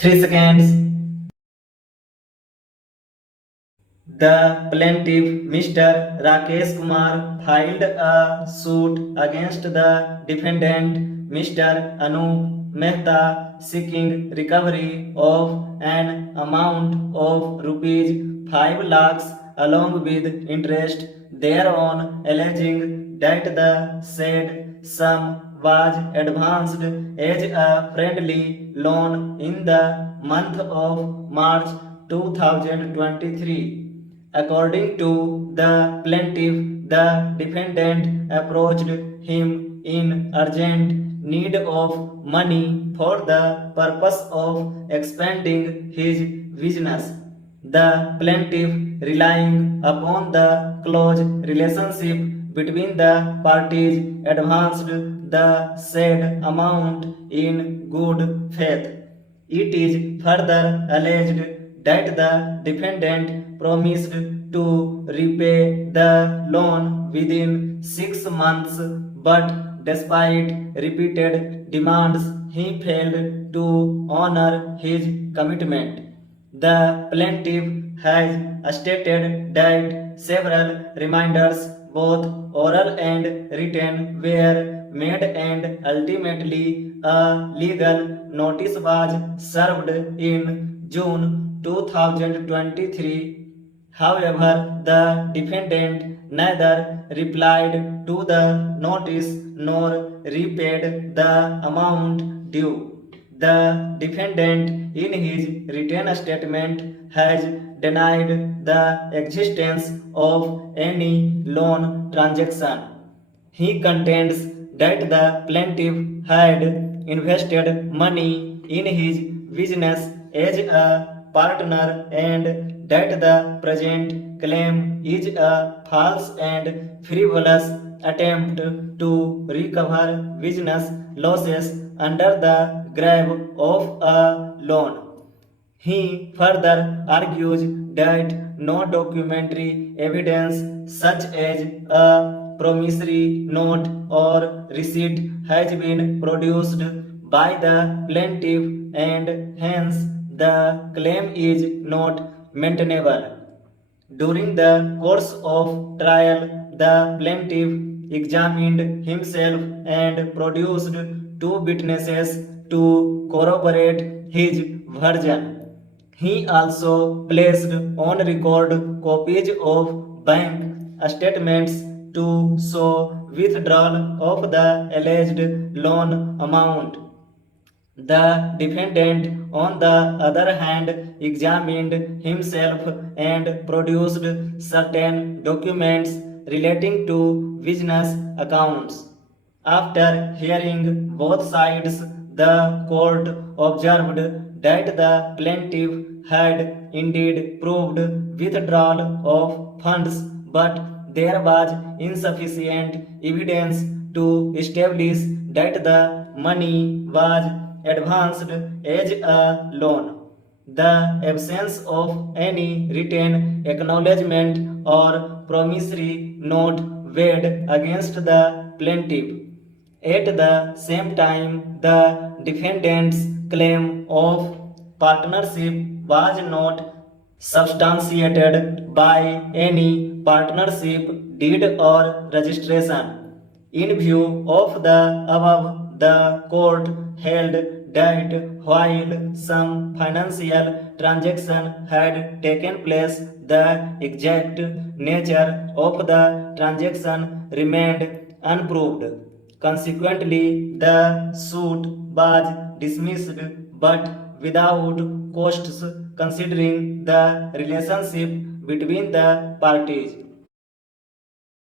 3 seconds. The plaintiff, Mr. Rakesh Kumar, filed a suit against the defendant, Mr. Anup Mehta, seeking recovery of an amount of rupees 5 lakhs along with interest thereon, alleging that the said sum was advanced as a friendly loan in the month of March 2023. According to the plaintiff, the defendant approached him in urgent need of money for the purpose of expanding his business. The plaintiff, relying upon the close relationship between the parties, advanced the said amount in good faith. It is further alleged that the defendant promised to repay the loan within 6 months, but despite repeated demands, he failed to honor his commitment. The plaintiff has stated that several reminders, both oral and written, were made and ultimately a legal notice was served in June 2023. However, the defendant neither replied to the notice nor repaid the amount due. The defendant, in his written statement, has denied the existence of any loan transaction. He contends that the plaintiff had invested money in his business as a partner and that the present claim is a false and frivolous attempt to recover business losses under the grave of a loan. He further argues that no documentary evidence such as a promissory note or receipt has been produced by the plaintiff and hence the claim is not maintainable. During the course of trial, the plaintiff examined himself and produced two witnesses to corroborate his version. He also placed on record copies of bank statements to show withdrawal of the alleged loan amount. The defendant, on the other hand, examined himself and produced certain documents relating to business accounts. After hearing both sides, the court observed that the plaintiff had indeed proved withdrawal of funds, but there was insufficient evidence to establish that the money was advanced as a loan. The absence of any written acknowledgement or promissory note weighed against the plaintiff. At the same time, the defendant's claim of partnership was not substantiated by any partnership deed or registration. In view of the above, the court held that while some financial transaction had taken place, the exact nature of the transaction remained unproved. Consequently, the suit was dismissed but without costs considering the relationship between the parties.